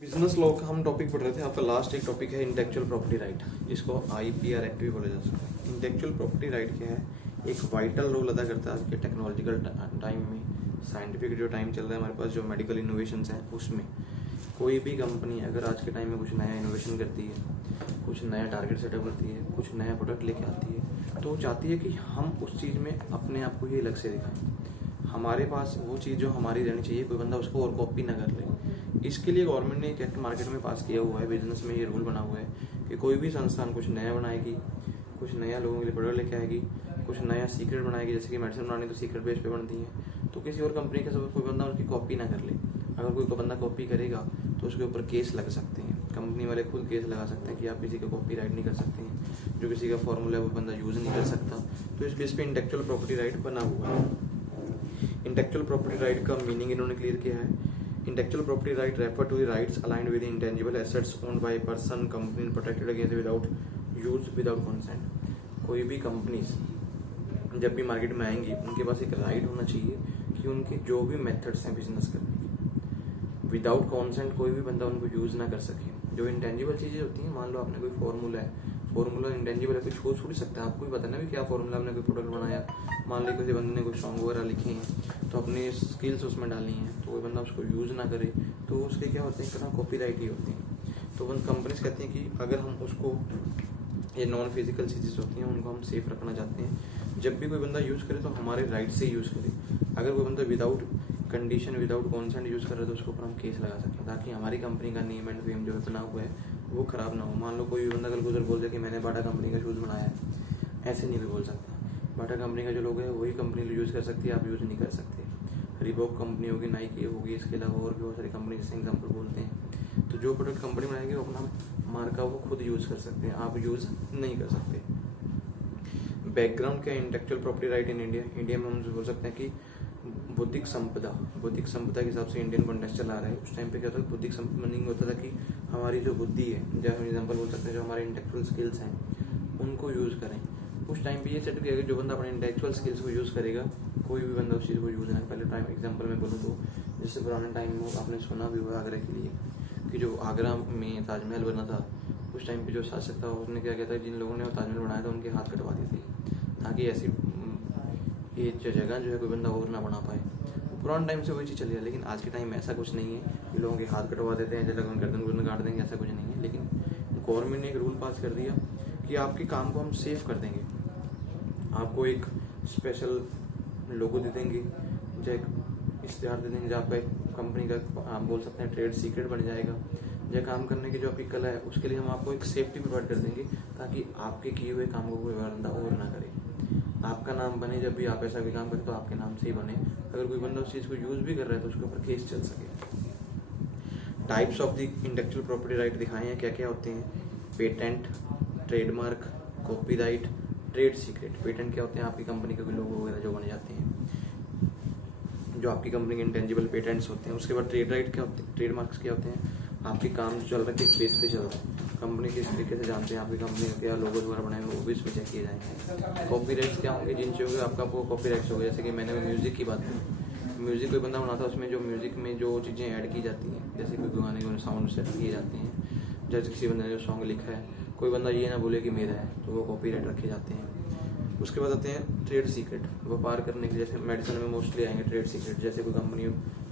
Business law का हम topic पढ़ रहे थे। आपका लास्ट एक टॉपिक है इंटेलेक्चुअल प्रॉपर्टी राइट, जिसको आईपीआर एक्ट भी बोला जा सकता है। इंटेलेक्चुअल प्रॉपर्टी राइट क्या है? एक वाइटल रोल अदा करता है आज के टेक्नोलॉजिकल टाइम में, साइंटिफिक जो टाइम चल रहा है हमारे पास, जो मेडिकल इनोवेशंस हैं उसमें कोई भी कंपनी अगर आज के टाइम में कुछ नया इनोवेशन करती है, कुछ नया टारगेट सेटअप करती है, कुछ नया प्रोडक्ट लेके आती है, तो वो चाहती है कि हम उस चीज़ में अपने आप को ही अलग से दिखाएं। हमारे पास वो चीज़ जो हमारी रहनी चाहिए, कोई बंदा उसको और कॉपी ना कर ले। इसके लिए गवर्नमेंट ने एक एक्ट मार्केट में पास किया हुआ है। बिजनेस में ये रूल बना हुआ है कि कोई भी संस्थान कुछ नया बनाएगी, कुछ नया लोगों के लिए प्रोडक्ट लेके आएगी, कुछ नया सीक्रेट बनाएगी, जैसे कि मेडिसिन बनानी तो सीक्रेट बेस पे बनती है, तो किसी और कंपनी के सब कोई बंदा उनकी कॉपी ना कर ले। अगर कोई बंदा कॉपी करेगा तो उसके ऊपर केस लग सकते हैं। कंपनी वाले खुद केस लगा सकते हैं कि आप किसी का कॉपी राइट नहीं कर सकते हैं, जो किसी का फॉर्मूला है वो बंदा यूज़ नहीं कर सकता। तो इस बेस पे इंटेलेक्चुअल प्रॉपर्टी राइट बना हुआ है। इंटेलेक्चुअल प्रॉपर्टी राइट का मीनिंग इन्होंने क्लियर किया है। Intellectual property right refer to the rights aligned with the intangible assets owned by a person, company and protected against without use without consent। कोई भी companies जब भी मार्केट में आएंगी उनके पास एक राइट होना चाहिए कि उनके जो भी मेथड्स हैं बिजनेस करने के, विदाउट कॉन्सेंट कोई भी बंदा उनको यूज ना कर सके। जो इंटेंजिबल चीजें होती हैं, मान लो आपने कोई फॉर्मूला है, फॉर्मूला इंटेंजिबल है, कोई छू सकता है, आपको भी पता ना भी क्या फॉर्मूला, आपने कोई प्रोडक्ट बनाया, मान लो किसी बंदे ने कोई सॉन्ग वगैरह लिखे हैं तो अपनी स्किल्स उसमें डाली हैं, तो कोई बंदा उसको यूज़ ना करे तो उसके क्या होते हैं, एक तरह कॉपी राइट ही होते हैं। तो कंपनीज कहती हैं कि अगर हम उसको, ये नॉन फिजिकल चीज़ें होती हैं, उनको हम सेफ रखना चाहते हैं। जब भी कोई बंदा यूज़ करे तो हमारे राइट से यूज़ करे। अगर कोई बंदा without condition, without consent use कर रहा है तो उसके ऊपर हम केस लगा सकते हैं, ताकि हमारी कंपनी का नेम एंड फेम जो है बना हुआ है वो खराब ना हो। मान लो कोई बंदा कल गुजर बोल दे कि मैंने बाटा कंपनी का शूज़ बनाया है, ऐसे नहीं भी बोल सकता। बाटा कंपनी का जो लोग है वही कंपनी यूज़ कर सकती है, आप यूज़ नहीं कर सकते। रिबॉक कंपनी होगी, नाइकी होगी, इसके अलावा और भी बहुत सारी कंपनी जैसे एग्जाम्पल बोलते हैं। तो जो प्रोडक्ट कंपनी बनाएगी वो अपना मार्का वो खुद यूज़ कर सकते हैं, आप यूज़ नहीं कर सकते। बैकग्राउंड क्या है intellectual property right in India? India में हम बोल सकते हैं कि बौद्धिक संपदा के हिसाब से इंडियन कॉन्टेक्स्ट चला रहा है। उस टाइम पे क्या होता है, बौद्धिक मीनिंग होता था कि हमारी जो बुद्धि है, जैसे हम एग्जाम्पल बोल सकते हैं, जो हमारे इंटेलेक्चुअल स्किल्स हैं उनको यूज़ करें। उस टाइम पे ये सेट किया गया जो बंदा अपने इंटेलेक्चुअल स्किल्स को यूज़ करेगा, कोई भी बंदा उस चीज़ को यूज़ ना। पहले टाइम एग्जाम्पल में बोलूँ तो जैसे पुराने टाइम में आपने सुना भी हुआ आगरा के लिए कि जो आगरा में ताजमहल बना था, उस टाइम पे जो शासक था उसने क्या किया था, जिन लोगों ने वो ताजमहल बनाया था उनके हाथ कटवा दिए थे, ताकि ऐसी ये जगह जो है कोई बंदा और ना बना पाए। पुराने टाइम से वही चीज़ चली है, लेकिन आज के टाइम में ऐसा कुछ नहीं है कि लोगों के हाथ कटवा देते हैं, जगह गर्दन काट देंगे, ऐसा कुछ नहीं है। लेकिन गवर्नमेंट ने एक रूल पास कर दिया कि आपके काम को हम सेफ कर देंगे, आपको एक स्पेशल लोगो दे देंगे, जो एक इश्तेहार दे देंगे, जो आपका एक कंपनी का आप बोल सकते हैं ट्रेड सीक्रेट बन जाएगा। जो काम करने की जो आपकी कला है उसके लिए हम आपको एक सेफ्टी प्रोवाइड कर देंगे, ताकि आपके किए हुए काम को कोई बंदा और ना करे, आपका नाम बने। जब भी आप ऐसा भी काम करें तो आपके नाम से ही बने। अगर कोई बंदा उस चीज़ को यूज़ भी कर रहा है तो उसके ऊपर केस चल सके। Types of the intellectual property right दिखाए हैं क्या क्या होते हैं? Patent, trademark, copyright, trade secret. Patent क्या होते हैं? आपकी कंपनी के लोगो वगैरह जो बन जाते हैं, जो आपकी कंपनी के इंटेंजिबल पेटेंट्स होते हैं। उसके बाद ट्रेड राइट क्या होते हैं? ट्रेडमार्क्स क्या होते हैं? आपके काम जो चल रहा है किस बेस पे चल रहा है, कंपनी किस तरीके से जानते हैं आपकी कंपनी का क्या लोगो वगैरह बनाए हुए, वो भी इसमें चेक किए जाएंगे। कॉपीराइट्स क्या होंगे? जिन चीज़ों के आपको कॉपीराइट्स हो गए, जैसे कि मैंने म्यूजिक की बात की, म्यूजिक कोई बंदा बनाता है, उसमें जो म्यूजिक में जो चीज़ें ऐड की जाती हैं, जैसे कोई गाने के साउंड सेट किए जाते हैं, जैसे किसी बंदे ने जो सॉन्ग लिखा है, कोई बंदा ये ना बोले कि मेरा है, तो वो कॉपीराइट रखे जाते हैं। उसके बाद आते हैं ट्रेड सीक्रेट, व्यापार करने के, जैसे मेडिसिन में मोस्टली आएंगे ट्रेड सीक्रेट। जैसे कोई कंपनी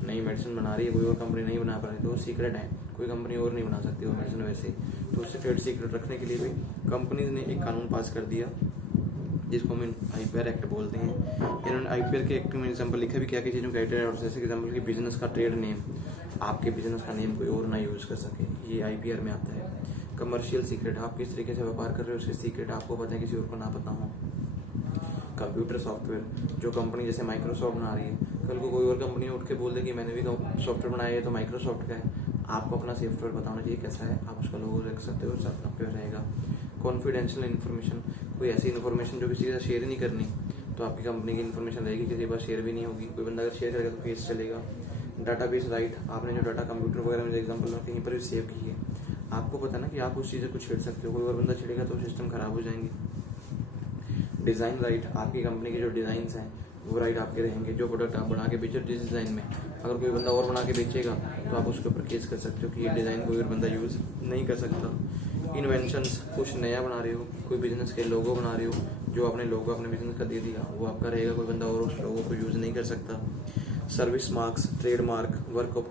नई मेडिसिन बना रही है, कोई और कंपनी नहीं बना पा रही, तो वो सीक्रेट है, कोई कंपनी और नहीं बना सकती वो मेडिसिन वैसे, तो उससे ट्रेड सीक्रेट रखने के लिए भी कंपनीज ने एक कानून पास कर दिया, जिसको हम आईपीआर एक्ट बोलते हैं। इन्होंने आईपीआर के एक्ट में एग्जाम्पल लिखा भी क्या की चीज़ों क्राइटेरिया, और जैसे एग्जाम्पल की बिजनेस का ट्रेड नेम, आपके बिजनेस का नेम कोई और ना यूज़ कर सके, ये आईपीआर में आता है। कमर्शियल सीक्रेट, आप किस तरीके से व्यापार कर रहे हो उसके सीक्रेट आपको पता है, किसी और को ना पता हो। कंप्यूटर सॉफ्टवेयर, जो कंपनी जैसे माइक्रोसॉफ्ट बना रही है, कल को कोई और कंपनी उठ के बोल दे कि मैंने भी सॉफ्टवेयर बनाया है तो माइक्रोसॉफ्ट का है, आपको अपना सॉफ्टवेयर बताना चाहिए कैसा है, आप उसका लोगो रख सकते हो, सॉफ्टवेयर रहेगा। कॉन्फिडेंशियल इन्फॉर्मेशन, कोई ऐसी इन्फॉर्मेशन जो किसी के साथ शेयर ही नहीं करनी, तो आपकी कंपनी की इन्फॉर्मेशन रहेगी, किसी के पास शेयर भी नहीं होगी। कोई बंदा अगर शेयर करेगा तो केस चलेगा। डाटाबेस राइट, आपने जो डाटा कंप्यूटर वगैरह में एग्जाम्पल कहीं पर भी सेव की है, आपको पता ना कि आप उस चीज़ को छेड़ सकते हो, कोई और बंदा छेड़ेगा तो सिस्टम खराब हो जाएंगे। डिज़ाइन राइट, आपकी कंपनी के जो डिज़ाइंस हैं वो राइट आपके रहेंगे। जो प्रोडक्ट आप बना के बेचो जिस डिज़ाइन में, अगर कोई बंदा और बना के बेचेगा तो आप उसके ऊपर केस कर सकते हो कि ये डिज़ाइन कोई और बंदा यूज़ नहीं कर सकता। इन्वेंशंस, कुछ नया बना रहे हो, कोई बिजनेस के लोगो बना रहे हो, जो आपने लोगो अपने बिजनेस का दे दिया वो आपका रहेगा, कोई बंदा और उस लोगो को यूज़ नहीं कर सकता। Service marks, trademark, work of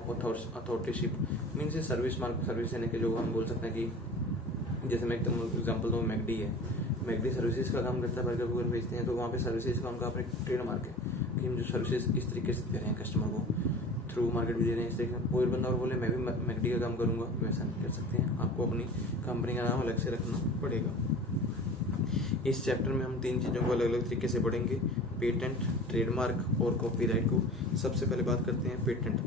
authorship means service mark, service देने के जो हम बोल सकते हैं कि जैसे मैं एकदम एग्जाम्पल दूँ, मैकडी है, मैकडी सर्विसेज का काम करता है, बर्गर वर्गर बेचते हैं, तो वहाँ पे सर्विसेज का उनका अपना ट्रेडमार्क है कि हम जो सर्विसेज इस तरीके से दे रहे हैं कस्टमर को, थ्रू मार्केट भी दे रहे हैं। इस तरीके कोई बंदा और बोले मैं भी मैकडी का काम करूँगा, वैसा नहीं कर सकते हैं, आपको अपनी कंपनी का नाम अलग से रखना पड़ेगा। इस चैप्टर में हम 3 चीज़ों को अलग अलग तरीके से पढ़ेंगे, पेटेंट, ट्रेडमार्क और कॉपीराइट को। सबसे पहले बात करते हैं पेटेंट।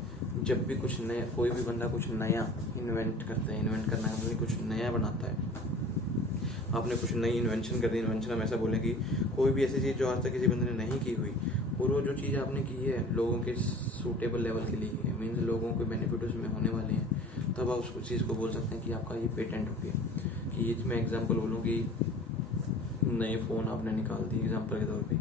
जब भी कुछ नया, कोई भी बंदा कुछ नया इन्वेंट करता है, इन्वेंट करना है कुछ नया बनाता है, आपने कुछ नई इन्वेंशन कर दी। इन्वेंशन हम ऐसा बोलें कि कोई भी ऐसी चीज़ जो आज तक किसी बंदे ने नहीं की हुई, और वो जो चीज़ आपने की है लोगों के सूटेबल लेवल के लिए है, मीन्स लोगों को बेनिफिट उसमें होने वाले हैं, तब आप उस चीज़ को बोल सकते हैं कि आपका ये पेटेंट हो गया। कि ये मैं एग्जांपल बोलूँ कि नए फ़ोन आपने निकाल दिए एग्जांपल के तौर पे,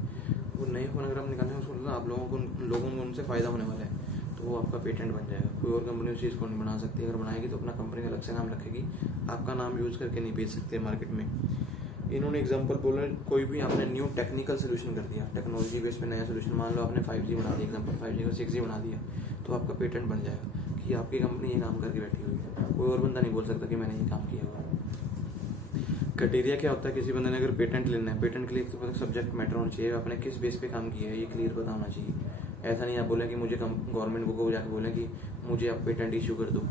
वो नए फ़ोन अगर आप निकालें उसको आप लोगों को उनसे फ़ायदा होने वाला है, तो वो आपका पेटेंट बन जाएगा। कोई और कंपनी उस चीज़ को नहीं बना सकती, अगर बनाएगी तो अपना कंपनी का अलग से नाम रखेगी, आपका नाम यूज़ करके नहीं बेच सकते मार्केट में। इन्होंने एग्जांपल बोला, कोई भी आपने न्यू टेक्निकल सोल्यूशन कर दिया, टेक्नोलॉजी बेस पे नया सोल्यूशन, मान लो आपने 5G बना दिया, एग्जांपल 5G का 6G बना दिया, तो आपका पेटेंट बन जाएगा कि आपकी कंपनी ये काम करके बैठी हुई है, कोई और बंदा नहीं बोल सकता कि मैंने ये काम किया हुआ। क्राइटेरिया क्या होता है, किसी बंदे ने अगर पेटेंट लेना है, पेटेंट के लिए सब्जेक्ट मैटर होना चाहिए, आपने किस बेस पे काम किया है ये क्लियर पता होना चाहिए। ऐसा नहीं आप बोलें कि मुझे गवर्नमेंट को जाकर बोलें कि मुझे आप पेटेंट इशू कर दो,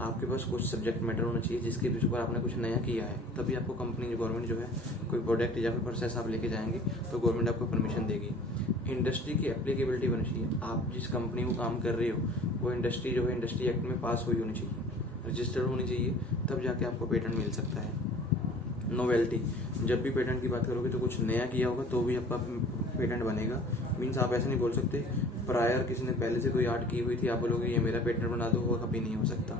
आपके पास कुछ सब्जेक्ट मैटर होना चाहिए जिसके बेस पर आपने कुछ नया किया है, तभी आपको कंपनी गवर्नमेंट जो है कोई प्रोडक्ट या फिर प्रोसेस आप लेके जाएंगे तो गवर्नमेंट आपको परमिशन देगी। इंडस्ट्री की एप्लीकेबिलिटी होनी चाहिए, आप जिस कंपनी को काम कर रहे हो वो इंडस्ट्री जो है इंडस्ट्री एक्ट में पास हुई होनी चाहिए, रजिस्टर्ड होनी चाहिए, तब जाके आपको पेटेंट मिल सकता है। नोवेल्टी, जब भी पेटेंट की बात करोगे तो कुछ नया किया होगा तो भी आपका पेटेंट बनेगा। मीन्स आप ऐसे नहीं बोल सकते प्रायर किसी ने पहले से कोई आर्ट की हुई थी आप बोलोगे ये मेरा पेटेंट बना दो, वो कभी नहीं हो सकता।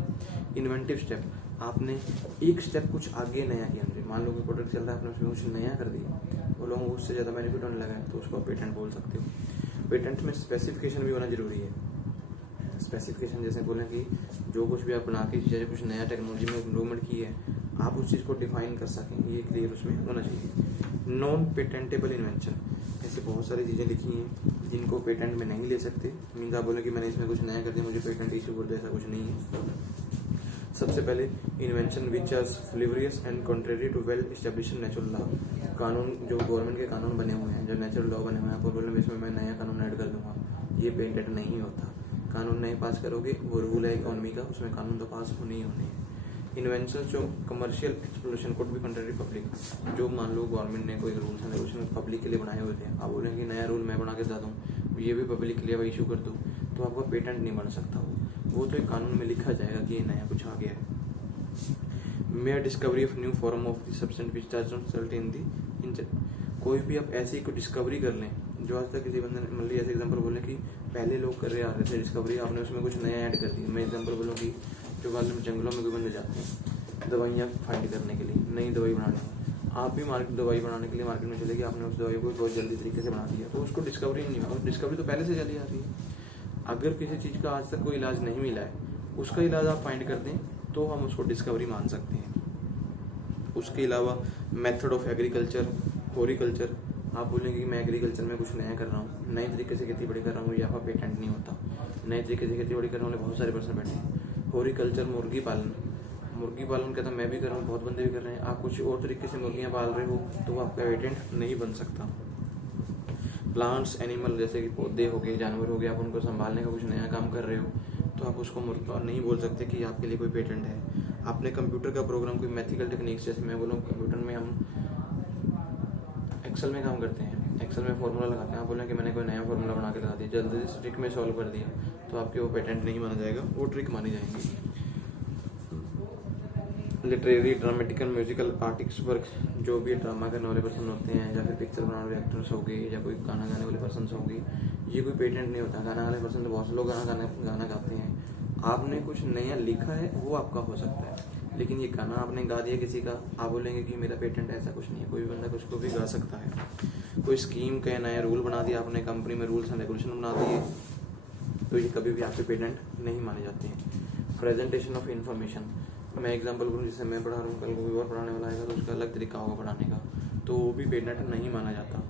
इन्वेंटिव स्टेप, आपने एक स्टेप कुछ आगे नया किया, मान लो कोई प्रोडक्ट चल रहा है आपने उसमें कुछ नया कर दिया, वो लोगों को उससे ज़्यादा बेनिफिट होने लगा है तो उसको पेटेंट बोल सकते हो। पेटेंट में स्पेसिफिकेशन भी होना जरूरी है। स्पेसिफिकेशन जैसे बोलें कि जो कुछ भी आप बना के चीज़ें कुछ नया टेक्नोलॉजी में इम्प्रूवमेंट की है, आप उस चीज़ को डिफाइन कर सकें, ये क्लियर उसमें होना चाहिए। नॉन पेटेंटेबल इन्वेंशन, ऐसे बहुत सारी चीज़ें लिखी हैं जिनको पेटेंट में नहीं ले सकते। मीन्स आप बोले कि मैंने इसमें कुछ नया कर दिया मुझे पेटेंट इशू कर दो, ऐसा कुछ नहीं है। सबसे पहले invention which are frivolous and contrary to well established natural law, कानून जो गवर्नमेंट के कानून बने हुए हैं, जो नेचुरल लॉ बने हुए हैं, आपको बोले इसमें मैं नया कानून ऐड कर दूंगा, ये पेटेंट नहीं होता। कानून नहीं पास करोगे, वो रूल है इकोनॉमी का, उसमें कानून तो पास होने ही होने हैं। इन्वेंशन जो commercial exploration could be country public, जो मान लो गवर्नमेंट ने कोई रूल्स एंड रेगुलेशन पब्लिक के लिए बनाए हुए थे, आप बोलेंगे नया रूल मैं बना के बता दूँ, ये भी पब्लिक के लिए इशू कर दूँ, तो आपका पेटेंट नहीं बन सकता। वो तो एक कानून में लिखा जाएगा कि ये नया कुछ आ गया है। Mayor discovery of new form of the substance which does not result in the, कोई भी आप ऐसी कोई डिस्कवरी कर लें जो आज तक किसी बंदे ने, मतलब ऐसे एग्जांपल बोले कि पहले लोग कर रहे आ रहे थे डिस्कवरी, आपने उसमें कुछ नया ऐड कर दिया। मैं एग्जांपल बोलूँ कि जो वाले जंगलों में कोई बंदे जाते हैं दवाइयाँ फाइंड करने के लिए, नई दवाई बनाने, आप भी दवाई बनाने के लिए मार्केट में चले गए, आपने उस दवाई को बहुत जल्दी तरीके से बना दिया, तो उसको डिस्कवरी नहीं हुआ। डिस्कवरी तो पहले से चली आ रही है। अगर किसी चीज़ का आज तक कोई इलाज नहीं मिला है, उसका इलाज आप फाइंड कर दें तो हम उसको डिस्कवरी मान सकते हैं। उसके अलावा मेथड ऑफ एग्रीकल्चर, हॉर्टिकल्चर, आप बोलेंगे कि मैं एग्रीकल्चर में कुछ नया कर रहा हूँ, नए तरीके से खेती बाड़ी कर रहा हूँ, यहाँ पर पेटेंट नहीं होता। नए तरीके से खेती बाड़ी करने वाले बहुत सारे पर्सन बैठे हैं। हॉर्टिकल्चर, मुर्गी पालन कहता मैं भी कर रहा हूँ, बहुत बंदे भी कर रहे हैं। आप कुछ और तरीके से मुर्गियाँ पाल रहे हो तो आपका पेटेंट नहीं बन सकता। प्लांट्स, एनिमल, जैसे कि पौधे हो गए, जानवर हो गए, आप उनको संभालने का कुछ नया काम कर रहे हो तो आप उसको नहीं बोल सकते कि आपके लिए कोई पेटेंट है। आपने कंप्यूटर का प्रोग्राम, कोई मैथिकल टेक्निक्स, जैसे मैं बोलूँ कंप्यूटर में हम एक्सेल में काम करते हैं, एक्सेल में फॉर्मूला लगाते हैं, आप बोलें कि मैंने कोई नया फॉर्मूला बना के लगा दिया, जल्दी से ट्रिक में सॉल्व कर दिया, तो आपके वो पेटेंट नहीं माना जाएगा, वो ट्रिक मानी जाएंगी। Literary, dramatical, musical artist work, जो भी ड्रामा करने वाले पर्सन होते हैं या फिर पिक्चर बनाने वाले एक्टर्स हो गए या कोई गाना गाने वाले पर्सन हो गए, ये कोई पेटेंट नहीं होता। गाना वाले पर्सन तो बहुत से लोग गाना गाते हैं, आपने कुछ नया लिखा है वो आपका हो सकता है, लेकिन ये गाना आपने गा दिया किसी का, आप बोलेंगे कि मेरा पेटेंट, ऐसा कुछ नहीं है। कोई भी बंदा कुछ को भी गा सकता है। कोई स्कीम का नया रूल बना दिया आपने, कंपनी में रूल्स एंड रेगुलेशन बना दिए, तो ये कभी भी आपके पेटेंट नहीं माने जाते हैं। प्रेजेंटेशन ऑफ इन्फॉर्मेशन, मैं एग्जांपल करूँ, जैसे मैं पढ़ा रहा हूँ, कल को कोई और पढ़ाने वाला आएगा तो उसका अलग तरीका होगा पढ़ाने का, तो वो भी पेटेंट नहीं माना जाता।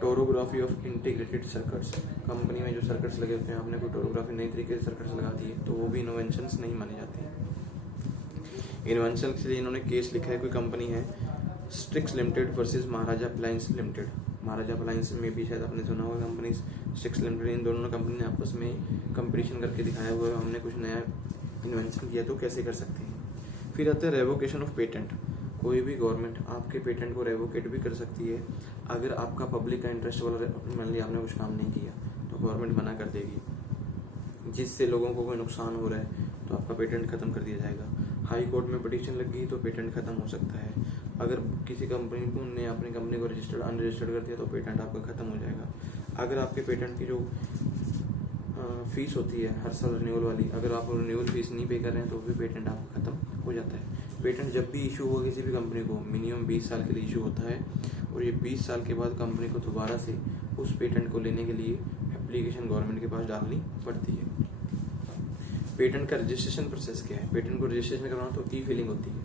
टोरोग्राफी ऑफ इंटीग्रेटेड सर्किट्स, कंपनी में जो सर्किट्स लगे होते हैं, आपने कोई टोरोग्राफी नई तरीके से सर्किट्स लगा दिए तो वो भी इन्वेंशंस नहीं माने जाते हैं। इन्वेंशन के लिए इन्होंने केस लिखा है, कोई कंपनी है स्ट्रिक्स लिमिटेड वर्सेस महाराजा अप्लायंस लिमिटेड। महाराजा अप्लायंस में भी शायद आपने सुना होगा कंपनी स्ट्रिक्स लिमिटेड, इन दोनों कंपनी ने आपस में कंपटीशन करके दिखाया हुआ है, हमने कुछ नया इन्वेंशन किया तो कैसे कर सकते हैं। फिर आता है रेवोकेशन ऑफ पेटेंट, कोई भी गवर्नमेंट आपके पेटेंट को रेवोकेट भी कर सकती है अगर आपका पब्लिक का इंटरेस्ट वाला, मान लिया आपने कुछ काम नहीं किया तो गवर्नमेंट मना कर देगी, जिससे लोगों को कोई नुकसान हो रहा है तो आपका पेटेंट खत्म कर दिया जाएगा। हाई कोर्ट में पिटीशन लग गई तो पेटेंट खत्म हो सकता है। अगर किसी कंपनी ने अपनी कंपनी को रजिस्टर्ड अनरजिस्टर्ड कर दिया तो पेटेंट आपका खत्म हो जाएगा। अगर आपके पेटेंट की जो फीस होती है हर साल रिन्यूअल वाली, अगर आप रिन्यूअल फीस नहीं पे कर रहे हैं तो भी पेटेंट आपका खत्म हो जाता है। पेटेंट जब भी इशू होगा किसी भी कंपनी को मिनिमम 20 साल के लिए इशू होता है, और ये 20 साल के बाद कंपनी को दोबारा से उस पेटेंट को लेने के लिए एप्लीकेशन गवर्नमेंट के पास डालनी पड़ती है। पेटेंट का रजिस्ट्रेशन प्रोसेस क्या है, पेटेंट को रजिस्ट्रेशन करवाना तो ई फिलिंग होती है,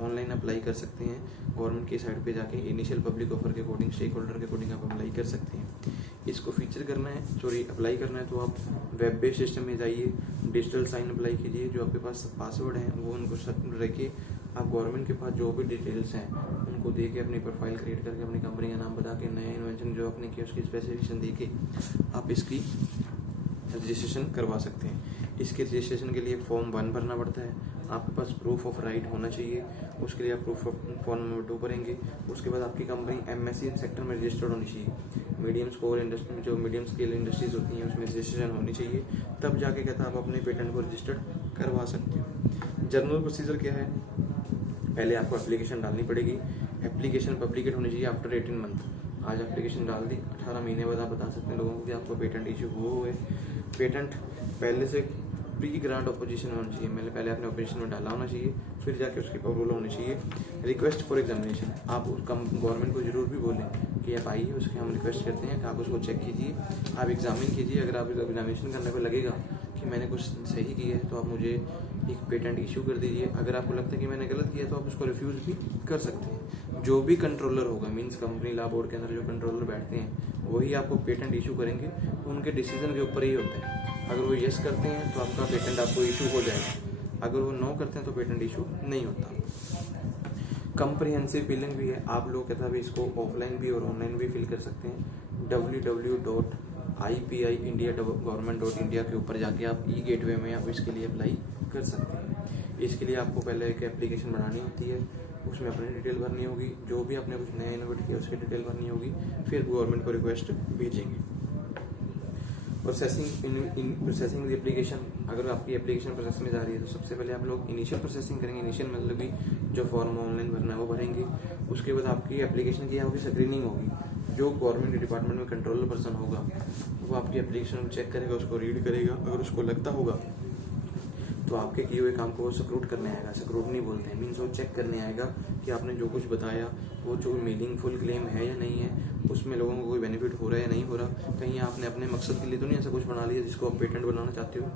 ऑनलाइन अप्लाई कर सकते हैं गवर्नमेंट की साइट पे जाके, इनिशियल पब्लिक ऑफर के अकॉर्डिंग, स्टेक होल्डर के अकॉर्डिंग आप अप्लाई कर सकते हैं। इसको फीचर करना है, सॉरी अप्लाई करना है तो आप वेब बेस्ड सिस्टम में जाइए, डिजिटल साइन अप्लाई कीजिए, जो आपके पास पासवर्ड है वो उनको रख के आप गवर्नमेंट के पास जो भी डिटेल्स हैं उनको दे के अपनी प्रोफाइल क्रिएट करके अपनी कंपनी का नाम बता के नया इन्वेंशन जो आपने किया उसकी स्पेसिफिकेशन दे के आप इसकी रजिस्ट्रेशन करवा सकते हैं। इसके रजिस्ट्रेशन के लिए फॉर्म 1 भरना पड़ता है, आपके पास प्रूफ ऑफ राइट होना चाहिए, उसके लिए आप प्रूफ ऑफ फॉर्म नंबर 2 भरेंगे। उसके बाद आपकी कंपनी MSc सेक्टर में रजिस्टर्ड होनी चाहिए, मीडियम स्कोर इंडस्ट्री में जो मीडियम स्केल इंडस्ट्रीज होती हैं उसमें रजिस्ट्रेशन होनी चाहिए, तब जाके कहता आप अपने पेटेंट को रजिस्टर्ड करवा सकते हो। जर्नल प्रोसीजर क्या है, पहले आपको एप्लीकेशन डालनी पड़ेगी, एप्लीकेशन पब्लिकेट होनी चाहिए आफ्टर 18 मंथ। आज एप्लीकेशन डाल दी, 18 महीने बाद आप बता सकते हैं लोगों को कि आपको पेटेंट इशू हुआ है। पेटेंट पहले से प्री ग्रांट ऑपोजिशन होना चाहिए, पहले आपने ऑपोजिशन में डाला होना चाहिए, फिर जाके उसकी अप्रूवल होनी चाहिए। रिक्वेस्ट फॉर एग्जामिनेशन, आप उस गवर्नमेंट को जरूर भी बोलें कि आप आइए, उसके हम रिक्वेस्ट करते हैं कि आप उसको चेक कीजिए, आप एग्जामिन कीजिए। अगर आप एग्जामिनेशन करने पर लगेगा कि मैंने कुछ सही किया है तो आप मुझे एक पेटेंट इशू कर दीजिए। अगर आपको लगता है कि मैंने गलत किया तो आप उसको रिफ्यूज़ भी कर सकते हैं। जो भी कंट्रोलर होगा, मीन्स कंपनी लॉ बोर्ड के अंदर जो कंट्रोलर बैठते हैं वही आपको पेटेंट इशू करेंगे, उनके डिसीजन के ऊपर ही होते हैं। अगर वो यस करते हैं तो आपका पेटेंट आपको इशू हो जाएगा, अगर वो नो करते हैं तो पेटेंट इशू नहीं होता। कंप्रिहेंसिव बिलिंग भी है, आप लोग कहता है इसको ऑफलाइन भी और ऑनलाइन भी फिल कर सकते हैं। www.ipi.india.government.india के ऊपर जाके आप ई गेटवे में आप इसके लिए अप्लाई कर सकते हैं। इसके लिए आपको पहले एक एप्लीकेशन बनानी होती है, उसमें अपनी डिटेल भरनी होगी, जो भी आपने कुछ नया इनोवेट किया उसकी डिटेल भरनी होगी, फिर गवर्नमेंट को रिक्वेस्ट भेजेंगे। प्रोसेसिंग एप्लीकेशन, अगर आपकी एप्लीकेशन प्रोसेस में जा रही है तो सबसे पहले आप लोग इनिशियल प्रोसेसिंग करेंगे। इनिशियल मतलब कि जो फॉर्म ऑनलाइन भरना है वो भरेंगे, उसके बाद आपकी एप्लीकेशन की होगी स्क्रीनिंग होगी। जो गवर्नमेंट डिपार्टमेंट में कंट्रोलर पर्सन होगा वो आपकी एप्लीकेशन को चेक करेगा, उसको रीड करेगा, अगर उसको लगता होगा तो आपके किए हुए काम को वो स्क्रूट करने आएगा। स्क्रूट नहीं बोलते हैं, मीन्स वो चेक करने आएगा कि आपने जो कुछ बताया वो जो मीनिंगफुल क्लेम है या नहीं है, उसमें लोगों को कोई बेनिफिट हो रहा है या नहीं हो रहा, कहीं आपने अपने मकसद के लिए तो नहीं ऐसा कुछ बना लिया जिसको आप पेटेंट बनाना चाहते हो।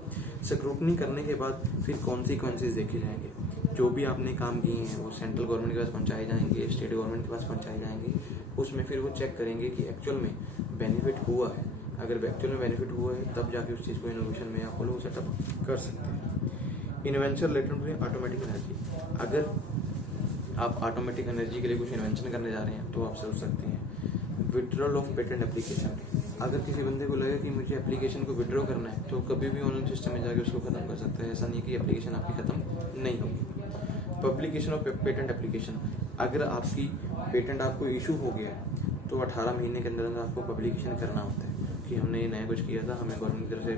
स्क्रूटनी करने के बाद फिर कॉन्सिक्वेंसेज देखे जाएंगे, जो भी आपने काम किए हैं वो सेंट्रल गवर्नमेंट के पास पहुँचाए जाएंगे, स्टेट गवर्नमेंट के पास पहुँचाए जाएंगे। उसमें फिर वो चेक करेंगे कि एक्चुअल में बेनिफिट हुआ है, अगर एक्चुअल में बेनिफिट हुआ है तब जाके उस चीज़ को इनोवेशन में आप लोग सेटअप कर सकते हैं। इन्वेंशन रिलेटेड में ऑटोमेटिक एनर्जी, अगर आप ऑटोमेटिक एनर्जी के लिए कुछ इन्वेंशन करने जा रहे हैं तो आप सोच सकते हैं। विड्रॉल ऑफ पेटेंट एप्लीकेशन, अगर किसी बंदे को लगे कि मुझे एप्लीकेशन को विड्रॉ करना है तो कभी भी ऑनलाइन सिस्टम में जाके उसको खत्म कर सकता है, ऐसा नहीं कि एप्लीकेशन आपकी खत्म नहीं होगी। पब्लिकेशन ऑफ पेटेंट एप्लीकेशन, अगर आपकी पेटेंट आपको इशू हो गया है तो 18 महीने के अंदर अंदर आपको पब्लिकेशन करना होता है कि हमने ये नया कुछ किया था, हमें गवर्नमेंट की तरफ से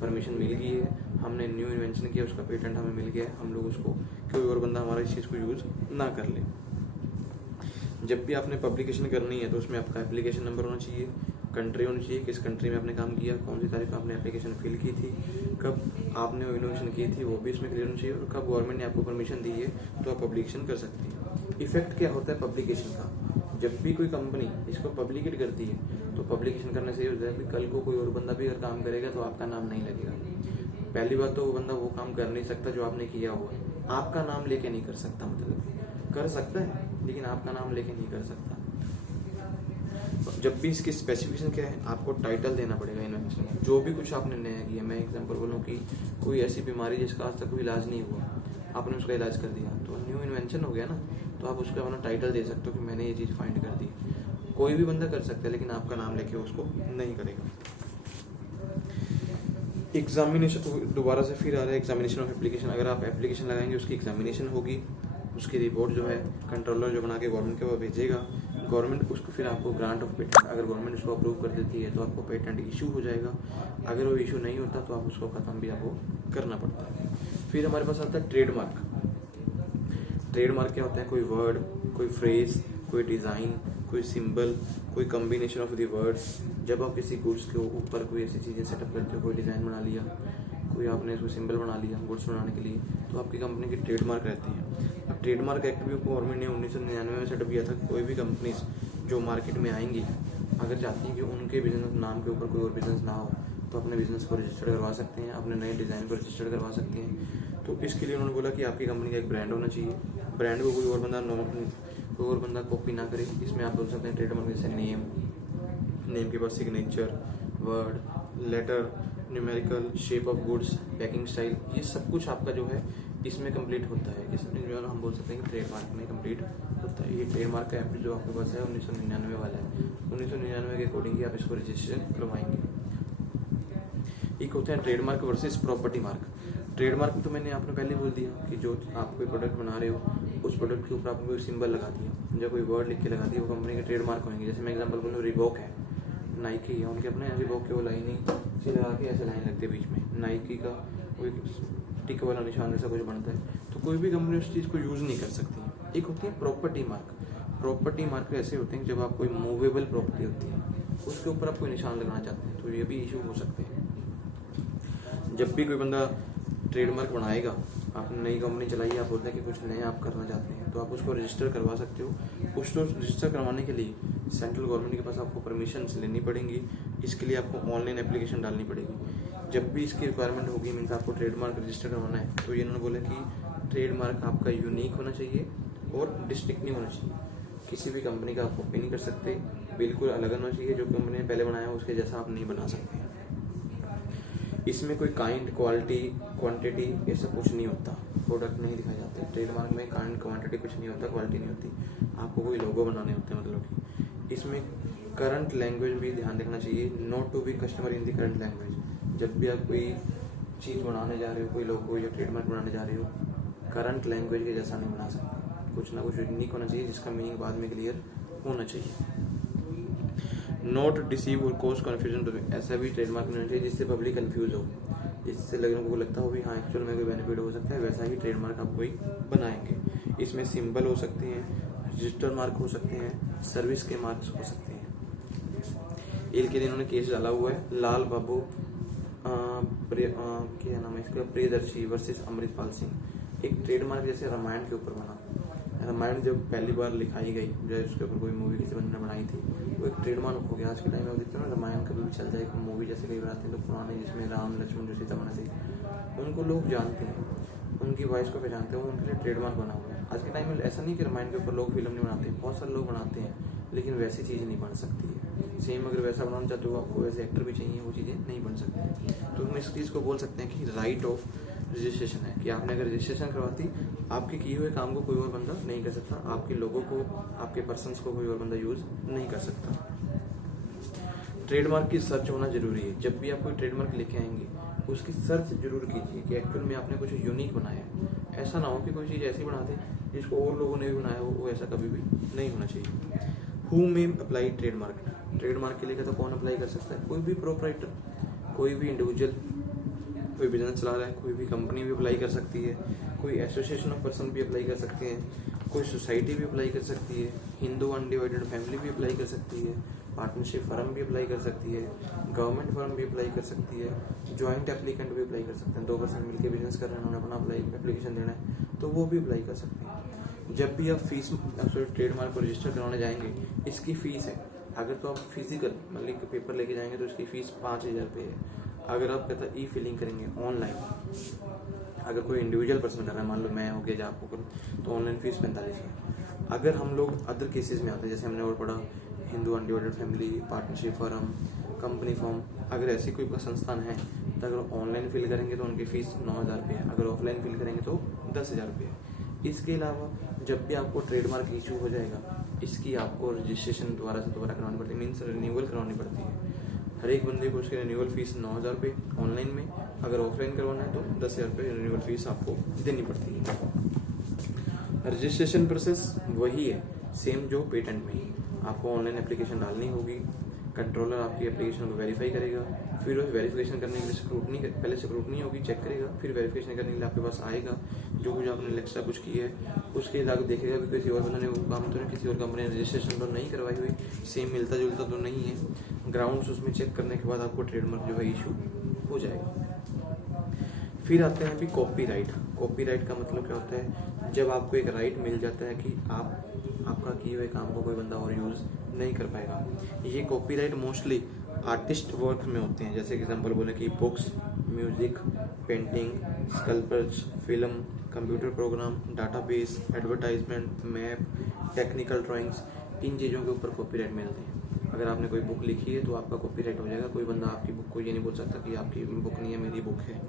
परमिशन मिल गई है, हमने न्यू इन्वेंशन किया, उसका पेटेंट हमें मिल गया है, हम लोग उसको कोई और बंदा हमारा इस चीज़ को यूज़ ना कर ले। जब भी आपने पब्लिकेशन करनी है तो उसमें आपका एप्लीकेशन नंबर होना चाहिए, कंट्री होनी चाहिए, किस कंट्री में आपने काम किया, कौन सी तारीख को आपने एप्लीकेशन फिल की थी, कब आपने वो इनोवेशन की थी वो भी इसमें क्लियर होनी चाहिए, और कब गवर्नमेंट ने आपको परमिशन दी है तो आप पब्लिकेशन कर सकते हैं। इफेक्ट क्या होता है पब्लिकेशन का, जब भी कोई कंपनी इसको पब्लिकेट करती है तो पब्लिकेशन करने से ये होता है कि कल को कोई और बंदा भी अगर काम करेगा तो आपका नाम नहीं लगेगा। पहली बात तो वो बंदा वो काम कर नहीं सकता जो आपने किया हुआ है, आपका नाम लेके नहीं कर सकता, मतलब कर सकता है लेकिन आपका नाम लेके नहीं कर सकता। जब भी इसकी स्पेसिफिकेशन क्या है, आपको टाइटल देना पड़ेगा इन्वेंशन, जो भी कुछ आपने नया किया। मैं एग्जांपल बोलूँ कि कोई ऐसी बीमारी जिसका आज तक कोई इलाज नहीं हुआ, आपने उसका इलाज कर दिया तो न्यू इन्वेंशन हो गया ना, तो आप उसका अपना टाइटल दे सकते हो कि मैंने ये चीज़ फाइंड कर दी। कोई भी बंदा कर सकता है लेकिन आपका नाम लेके उसको नहीं करेगा। एग्जामिनेशन दोबारा से फिर आ रहा है, एग्जामिनेशन ऑफ एप्लीकेशन। अगर आप एप्लीकेशन लगाएंगे उसकी एग्जामिनेशन होगी, उसकी रिपोर्ट जो है कंट्रोलर जो बना के गवर्नमेंट के वो भेजेगा, गवर्नमेंट उसको फिर आपको ग्रांट ऑफ पेटेंट, अगर गवर्नमेंट उसको अप्रूव कर देती है तो आपको पेटेंट इशू हो जाएगा। अगर वो इशू नहीं होता तो आप उसको ख़त्म भी आपको करना पड़ता है। फिर हमारे पास आता है ट्रेडमार्क। ट्रेडमार्क क्या होता है, कोई वर्ड, कोई फ्रेज, कोई डिज़ाइन, कोई सिंबल, कोई कम्बिनेशन ऑफ द वर्ड्स। जब आप किसी गुड्स के ऊपर कोई ऐसी चीज़ें सेटअप करते हो, कोई डिज़ाइन बना लिया, कोई आपने इसको सिंबल बना लिया गुड्स बनाने के लिए, तो आपकी कंपनी की ट्रेडमार्क रहती है। अब ट्रेडमार्क एक्ट भी गवर्नमेंट ने 1999 में सेटअप किया था। कोई भी कंपनीज जो मार्केट में आएंगी अगर चाहती हैं कि उनके बिजनेस नाम के ऊपर कोई और बिजनेस ना हो तो अपने बिजनेस को रजिस्टर्ड करवा सकते हैं, अपने नए डिज़ाइन को रजिस्टर्ड करवा सकते हैं। तो इसके लिए उन्होंने बोला कि आपकी कंपनी का एक ब्रांड होना चाहिए, ब्रांड को कोई और बंदा कॉपी ना करे। इसमें आप बोल सकते हैं ट्रेडमार्क जैसे नेम के बाद signature, word, letter, numerical, shape of goods, packing style, ये सब कुछ आपका जो है इसमें कंप्लीट होता है। इसमें जो है हम बोल सकते हैं कि ट्रेडमार्क में कंप्लीट होता है। ये ट्रेडमार्क का एक्ट जो आपके पास है 1999 वाला है, 1999 के अकॉर्डिंग ही आप इसको रजिस्ट्रेशन करवाएंगे। एक होते हैं trademark versus property mark. Trademark तो मैंने आपने पहले बोल दिया कि जो आप कोई प्रोडक्ट बना रहे हो उस प्रोडक्ट के ऊपर आपने कोई सिंबल लगा दिया या कोई वर्ड लिख के लगा दिया, वो कंपनी के ट्रेडमार्क होंगे। जैसे मैं एग्जांपल बोलूँ, रिबॉक है, नाइकी है, उनके अपने रिबॉक के वो लाइनिंग से लगा के ऐसे लाइन लगती है बीच में, नाइकी का कोई टिक वाला निशान जैसा कुछ बनता है, तो कोई भी कंपनी उस चीज़ को यूज़ नहीं कर सकती। एक होती है प्रॉपर्टी मार्क। प्रॉपर्टी मार्क ऐसे होते हैं जब आप कोई मूवेबल प्रॉपर्टी होती है उसके ऊपर आप कोई निशान लगाना चाहते हैं तो ये भी इशू हो सकते हैं। जब भी कोई बंदा ट्रेडमार्क बनाएगा, आपने नई कंपनी चलाई है, आप बोलते हैं कि कुछ नया आप करना चाहते हैं तो आप उसको रजिस्टर करवा सकते हो। उसको रजिस्टर करवाने के लिए सेंट्रल गवर्नमेंट के पास आपको परमिशन लेनी पड़ेंगी। इसके लिए आपको ऑनलाइन एप्लीकेशन डालनी पड़ेगी। जब भी इसकी रिक्वायरमेंट होगी, मीन्स आपको ट्रेडमार्क रजिस्टर करवाना है, तो ये इन्होंने बोला कि ट्रेडमार्क आपका यूनिक होना चाहिए और डिस्टिंक्ट नहीं होना चाहिए। किसी भी कंपनी का आप कॉपी नहीं कर सकते, बिल्कुल अलग होना चाहिए। जो कंपनी ने पहले बनाया उसके जैसा आप नहीं बना सकते। इसमें कोई काइंड, क्वालिटी, क्वांटिटी ऐसा कुछ नहीं होता, प्रोडक्ट नहीं दिखाए जाते। ट्रेडमार्क में काइंड, क्वांटिटी कुछ नहीं होता, क्वालिटी नहीं होती, आपको कोई लोगो बनाने होते हैं। मतलब कि इसमें करंट लैंग्वेज भी ध्यान रखना चाहिए, not to be customer in the current language. जब भी आप कोई चीज़ बनाने जा रहे हो, कोई लोगो या ट्रेडमार्क बनाने जा रहे हो, करंट लैंग्वेज के जैसा नहीं बना सकते। कुछ ना कुछ यूनिक होना चाहिए जिसका मीनिंग बाद में क्लियर होना चाहिए। नोट डिसीव और कोज कन्फ्यूजन, ऐसा भी ट्रेडमार्क नहीं होना चाहिए जिससे पब्लिक कंफ्यूज हो, जिससे लोगों को लगता हो भी हाँ एक्चुअल में कोई बेनिफिट हो सकता है। वैसा ही ट्रेडमार्क आप कोई बनाएंगे। इसमें सिंबल हो सकते हैं, रजिस्टर मार्क हो सकते हैं, सर्विस के मार्क्स हो सकते हैं। इनके लिए इन्होंने केस डाला हुआ है, लाल बाबू क्या नाम है इसका, प्रियदर्शी वर्सेस अमृतपाल सिंह। एक ट्रेडमार्क जैसे रामायण के ऊपर बना। रामायण जब पहली बार लिखाई गई, जब उसके ऊपर कोई मूवी किसी बंदे ने बनाई थी, वो एक ट्रेडमार्क हो गया। आज के टाइम में देखते हैं ना, रामायण कभी भी चलता है, एक मूवी जैसे कई बनाते हैं तो पुराने, जिसमें राम लक्ष्मण जो सीता बना थी, उनको लोग जानते हैं, उनकी वॉइस को पहचानते हैं, उनके लिए ट्रेडमार्क बना हुआ है। आज के टाइम में ऐसा नहीं कि रामायण के ऊपर लोग फिल्म नहीं बनाते हैं, बहुत सारे लोग बनाते हैं, लेकिन वैसी चीज़ नहीं बन सकती है। सेम अगर वैसा बनाना चाहते हो, आपको वैसे एक्टर भी चाहिए, वो चीज़ें नहीं बन सकती। तो हम इस चीज़ को बोल सकते हैं कि राइट ऑफ रजिस्ट्रेशन है, कि आपने अगर रजिस्ट्रेशन करवाती, आपके किए हुए काम को कोई और बंदा नहीं कर सकता, आपके लोगों को, आपके पर्सन्स को कोई और बंदा यूज नहीं कर सकता। ट्रेडमार्क की सर्च होना जरूरी है। जब भी आप कोई ट्रेडमार्क लेके आएंगे उसकी सर्च जरूर कीजिए कि एक्चुअल में आपने कुछ यूनिक बनाया है। ऐसा ना हो कि कोई चीज़ ऐसी बना दे जिसको और लोगों ने भी बनाया हो, वो ऐसा कभी भी नहीं होना चाहिए। Who may apply trademark, trademark के लिए कहता कौन अप्लाई कर सकता है, कोई भी प्रोपराइटर, कोई भी इंडिविजुअल, कोई बिजनेस चला रहा है, कोई भी कंपनी भी अप्लाई कर सकती है, कोई एसोसिएशन ऑफ पर्सन भी अप्लाई कर सकते हैं, कोई सोसाइटी भी अप्लाई कर सकती है, हिंदू अनडिवाइडेड फैमिली भी अप्लाई कर सकती है, पार्टनरशिप फर्म भी अप्लाई कर सकती है, गवर्नमेंट फर्म भी अप्लाई कर सकती है, जॉइंट एप्लीकेंट भी अप्लाई कर सकते हैं। 2 पर्सन मिलकर बिजनेस कर रहे हैं, उन्होंने अपना एप्लीकेशन देना है तो वो भी अप्लाई कर सकते हैं। जब भी आप फीस ट्रेडमार्क को रजिस्टर करवाने जाएंगे, इसकी फीस है, अगर तो आप फिजिकल मतलब पेपर लेके जाएंगे तो इसकी फीस 5,000 रुपये है। अगर आप कहते हैं ई फिलिंग करेंगे ऑनलाइन, अगर कोई इंडिविजुअल पर्सन कर रहा है, मान लो मैं हो गया आपको करूँ, तो ऑनलाइन फीस 45 है। अगर हम लोग अदर केसेस में आते हैं, जैसे हमने और पढ़ा Hindu undivided family, partnership firm, company form, अगर ऐसी कोई संस्थान है तो अगर ऑनलाइन फिल करेंगे तो उनकी फीस 9,000 रुपये है, अगर ऑफलाइन फिल करेंगे तो 10,000 रुपये है। इसके अलावा जब भी आपको ट्रेडमार्क इशू हो जाएगा, इसकी आपको रजिस्ट्रेशन दोबारा करवानी पड़ती है, मीन्स रिन्यूअल करवानी पड़ती है। हर एक बंदे को उसकी रिन्यूअल फीस 9,000 रुपये ऑनलाइन में, अगर ऑफलाइन करवाना है तो 10,000 रुपये रिन्यूअल फीस आपको देनी पड़ती है। रजिस्ट्रेशन प्रोसेस वही है सेम जो पेटेंट में ही, आपको ऑनलाइन एप्लीकेशन डालनी होगी, कंट्रोलर आपकी एप्लीकेशन को वेरीफाई करेगा, फिर उस वेरिफिकेशन करने के लिए स्क्रूटनी, पहले स्क्रूटनी होगी, चेक करेगा, फिर वेरिफिकेशन करने के लिए आपके पास आएगा, जो कुछ आपने एक्स्ट्रा कुछ किया है उसके अलावा देखेगा भी किसी और बंदे ने वो काम तो नहीं, किसी और कंपनी ने रजिस्ट्रेशन तो नहीं करवाई हुई, सेम मिलता जुलता तो नहीं है। ग्राउंड्स उसमें चेक करने के बाद आपको ट्रेडमार्क जो है इशू हो जाएगा। फिर आते हैं अभी कॉपीराइट। कॉपीराइट का मतलब क्या होता है, जब आपको एक राइट मिल जाता है कि आपका किए हुए काम को कोई बंदा और यूज नहीं कर पाएगा। ये कॉपीराइट मोस्टली आर्टिस्ट वर्क में होते हैं, जैसे एग्जांपल बोले कि books, music, painting, sculptures, film, computer program, database, advertisement, map, technical drawings, इन चीज़ों के ऊपर कॉपीराइट मिलते हैं। अगर आपने कोई बुक लिखी है तो आपका कॉपीराइट हो जाएगा। कोई बंदा आपकी बुक को ये नहीं बोल सकता कि आपकी बुक नहीं है, मेरी बुक है।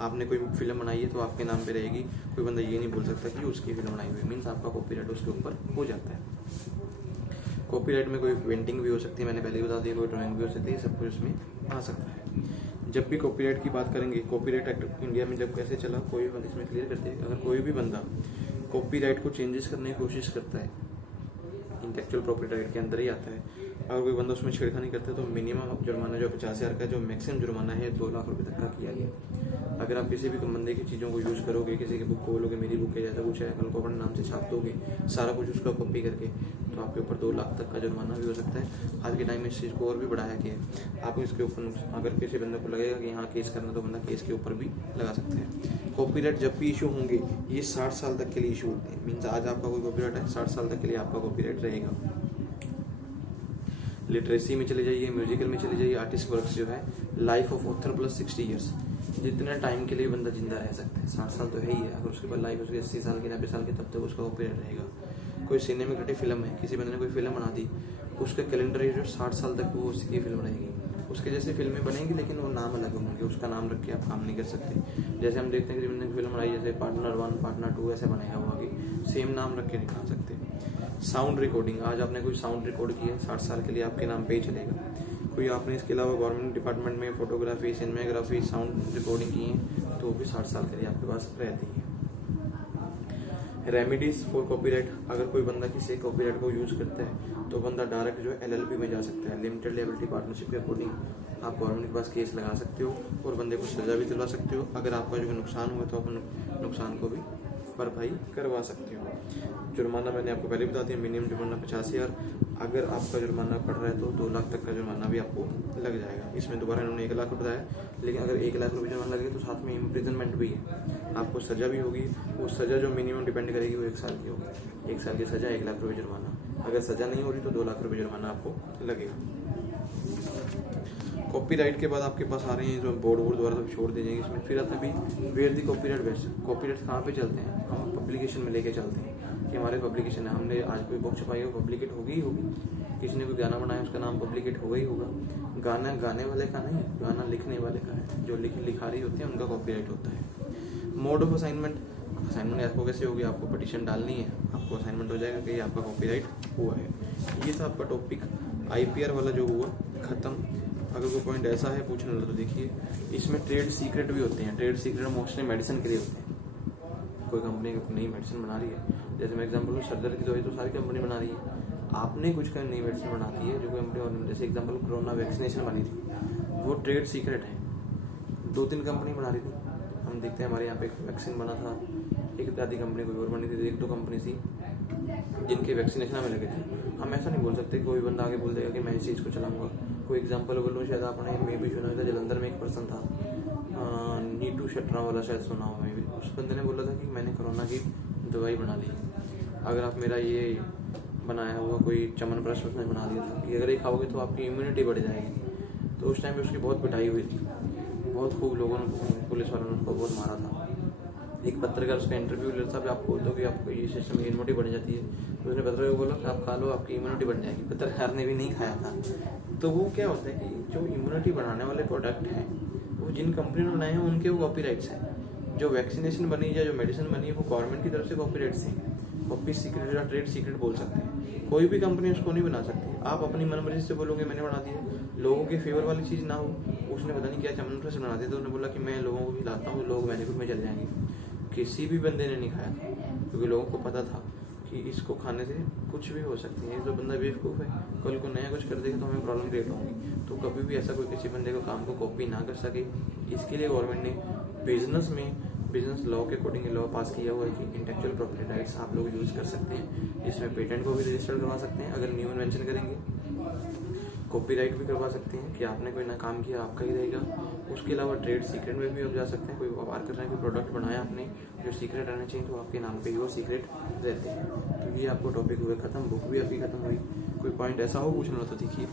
आपने कोई फिल्म बनाई है तो आपके नाम पे रहेगी, कोई बंदा ये नहीं बोल सकता कि उसकी फिल्म बनाई हुई, मीन्स आपका कॉपीराइट उसके ऊपर हो जाता है। कॉपीराइट में कोई पेंटिंग भी हो सकती है, मैंने पहले बता दिया, कोई ड्राइंग भी हो सकती है, सब कुछ उसमें आ सकता है। जब भी कॉपीराइट की बात करेंगे, कॉपीराइट एक्ट इंडिया में जब कैसे चला, कोई भी बंदा इसमें क्लियर करते हैं। अगर कोई भी बंदा कॉपीराइट को चेंजेस करने की कोशिश करता है, इंटेलेक्चुअल प्रॉपर्टी राइट के अंदर ही आता है, अगर कोई बंदा उसमें छेड़खानी करता है तो मिनिमम जुर्माना जो 50,000 का, जो मैक्सिमम जुर्माना है 2 लाख रुपए तक का किया गया। अगर आप किसी भी बंदे की चीज़ों को यूज़ करोगे, किसी की बुक को बोलोगे मेरी बुक है, जैसा कुछ है, कल को अपने नाम से छाप दोगे सारा कुछ उसका कॉपी करके, तो आपके ऊपर 2 लाख तक का जुर्माना भी हो सकता है। आज के टाइम में इस चीज़ को और भी बढ़ाया गया है। आप इसके ऊपर अगर किसी बंदे को लगेगा कि यहाँ केस करना, तो बंदा केस के ऊपर भी लगा सकते हैं। कॉपीराइट जब भी इशू होंगे, ये 60 साल तक के लिए इशू होते हैं। मीन्स आज आपका कोई कॉपीराइट है, 60 साल तक के लिए आपका कॉपीराइट रहेगा। लिटरेसी में चले जाइए, म्यूजिकल में चले जाइए, आर्टिस्ट वर्क्स जो है, life of author plus 60 years, जितने टाइम के लिए बंदा जिंदा रह सकता है, 60 साल तो है ही है। अगर उसके बाद लाइफ उसकी 80 साल की, 90 साल की, तब तक उसका कॉपीराइट रहेगा। कोई सिनेमेटोग्राफी फिल्म है, किसी बंदे ने कोई फिल्म बना दी, उसका कैलेंडर ईयर 60 साल तक वो उसकी फिल्म रहेगी। उसके जैसे फिल्में बनेंगी, लेकिन वो नाम अलग होंगे, उसका नाम रख के आप काम नहीं कर सकते। जैसे हम देखते हैं कि बंदे ने फिल्म बनाई, जैसे पार्टनर 1, पार्टनर 2 ऐसे बनेगा, वो आगे सेम नाम रख के नहीं बना सकते। साउंड रिकॉर्डिंग, आज आपने कोई साउंड रिकॉर्ड किया है, 60 साल के लिए आपके नाम पे ही चलेगा। कोई आपने इसके अलावा गवर्नमेंट डिपार्टमेंट में फोटोग्राफी, सिनेमाग्राफी, साउंड रिकॉर्डिंग की है, तो वो भी 60 साल के लिए आपके पास रहती है। रेमेडीज फॉर कॉपीराइट, अगर कोई बंदा किसी कॉपीराइट को यूज करता है तो बंदा डायरेक्ट जो है LLP में जा सकता है, लिमिटेड लायबिलिटी पार्टनरशिप के अकॉर्डिंग आप गवर्नमेंट के पास केस लगा सकते हो और बंदे को सजा भी दिलवा सकते हो। अगर आपका जो नुकसान हुआ तो आप नुकसान को भी भरपाई करवा सकते हो। जुर्माना मैंने आपको पहले बता दिया, मिनिमम जुर्माना 50,000, अगर आपका जुर्माना पड़ रहा है तो 2 लाख तक का जुर्माना भी आपको लग जाएगा। इसमें दोबारा इन्होंने 1 लाख बताया, लेकिन अगर 1 लाख रुपये जुर्माना लगेगा तो साथ में इम्प्रिजनमेंट भी है, आपको सजा भी होगी। वो सजा जो मिनिमम डिपेंड करेगी वो 1 साल की होगी, 1 साल की सजा, 1 लाख रुपये जुर्माना। अगर सजा नहीं हो रही तो 2 लाख रुपये जुर्माना आपको लगेगा। कॉपीराइट के बाद आपके पास आ रहे हैं जो बोर्ड द्वारा तो छोड़ दी जाएंगे इसमें। फिर आता है भी वेयर दी कॉपीराइट बेस्ट। कॉपीराइट कहाँ पे चलते हैं, हम पब्लिकेशन में लेके चलते हैं कि हमारे पब्लिकेशन है, हमने आज कोई बुक छपाई हो, पब्लिकेट होगी ही होगी। किसी ने कोई गाना बनाया, उसका नाम पब्लिकेट होगा ही होगा। गाना गाने वाले का नहीं, गाना लिखने वाले का है, जो लिखारी होती है उनका कॉपीराइट होता है। मोड ऑफ असाइनमेंट, असाइनमेंट आपको कैसे होगी, आपको पटिशन डालनी है, आपको असाइनमेंट हो जाएगा कि आपका कॉपीराइट हुआ है। ये था आपका टॉपिक। IPR वाला जो हुआ खत्म। अगर कोई पॉइंट ऐसा है पूछने वाला तो देखिए, इसमें ट्रेड सीक्रेट भी होते हैं। ट्रेड सीक्रेट मोस्टली मेडिसिन के लिए होते हैं। कोई कंपनी नई मेडिसिन बना रही है, जैसे मैं एग्जांपल लूँ, सर दर्द की दवाई तो सारी कंपनी बना रही है, आपने कुछ का नई मेडिसिन बनाती है जो कंपनी, और जैसे एग्जांपल कोरोना वैक्सीनेशन बनी थी, वो ट्रेड सीक्रेट है, 2-3 कंपनी बना रही थी। हम देखते हैं हमारे यहाँ पे एक वैक्सीन बना था, एक आधी कंपनी कोई और बनी थी, 1-2 कंपनी थी, जिनके वैक्सीनेशन में लगे थे। हम ऐसा नहीं बोल सकते कोई बंदा आगे बोल देगा कि मैं इस चीज़ को चलाऊंगा। कोई एग्जांपल बोलूँ, शायद आपने मे भी सुना था, जलंधर में एक पर्सन था, नीटू शटरा वाला, शायद सुना हो मे भी। उस बंदे ने बोला था कि मैंने कोरोना की दवाई बना ली। अगर आप मेरा ये बनाया हुआ कोई चमन ब्रश उसने बना दिया था कि अगर ये खाओगे तो आपकी इम्यूनिटी बढ़ जाएगी। तो उस टाइम पे उसकी बहुत पिटाई हुई थी, बहुत खूब लोगों ने, पुलिस वालों ने उसको बहुत मारा था। एक पत्रकार उसका इंटरव्यू ले रहा था, आप बोलते हो कि आपको ये सिस्टम इम्यूनिटी बढ़ जाती है, तो उसने पत्रकार को बोला कि आप खा लो, आपकी इम्यूनिटी बढ़ जाएगी। पत्रकार ने भी नहीं खाया था। तो वो क्या होता है कि जो इम्यूनिटी बढ़ाने वाले प्रोडक्ट हैं वो जिन कंपनी ने बनाए हैं उनके वो कॉपीराइट्स हैं। जो वैक्सीनेशन बनी या जो मेडिसिन बनी है वो गवर्नमेंट की तरफ से कॉपीराइट्स हैं। कॉपी सीक्रेट या ट्रेड सीक्रेट बोल सकते हैं, कोई भी कंपनी उसको नहीं बना सकती। आप अपनी मनमर्जी से बोलोगे मैंने बना दिया, लोगों के फेवर वाली चीज़ ना हो। उसने पता नहीं क्या चमन ब्रश बना दिया, तो उसने बोला कि मैं लोगों को खिलाता हूँ, लोग बेनिफिट में चले जाएंगे। किसी भी बंदे ने नहीं खाया था, क्योंकि लोगों को पता था कि इसको खाने से कुछ भी हो सकती है। जो बंदा बेवकूफ़ है, कल को नया कुछ कर देगा तो हमें प्रॉब्लम क्रिएट होगी। तो कभी भी ऐसा कोई किसी बंदे को काम को कॉपी ना कर सके, इसके लिए गवर्नमेंट ने बिजनेस लॉ के अकॉर्डिंग लॉ पास किया हुआ है कि इंटेलेक्चुअल प्रॉपर्टी राइट्स आप लोग यूज़ कर सकते हैं। इसमें पेटेंट को भी रजिस्टर करवा सकते हैं अगर न्यू इन्वेंशन करेंगे, कॉपीराइट भी करवा सकते हैं कि आपने कोई ना काम किया आपका ही रहेगा। उसके अलावा ट्रेड सीक्रेट में भी आप जा सकते हैं। कोई व्यापार कर रहे हैं, कोई प्रोडक्ट बनाया आपने जो सीक्रेट रहना चाहिए, तो आपके नाम पे ही वो सीक्रेट रहते हैं। तो ये आपको टॉपिक हुआ खत्म, बुक भी आपकी खत्म हुई। कोई पॉइंट ऐसा हो पूछना हो तो देखिए।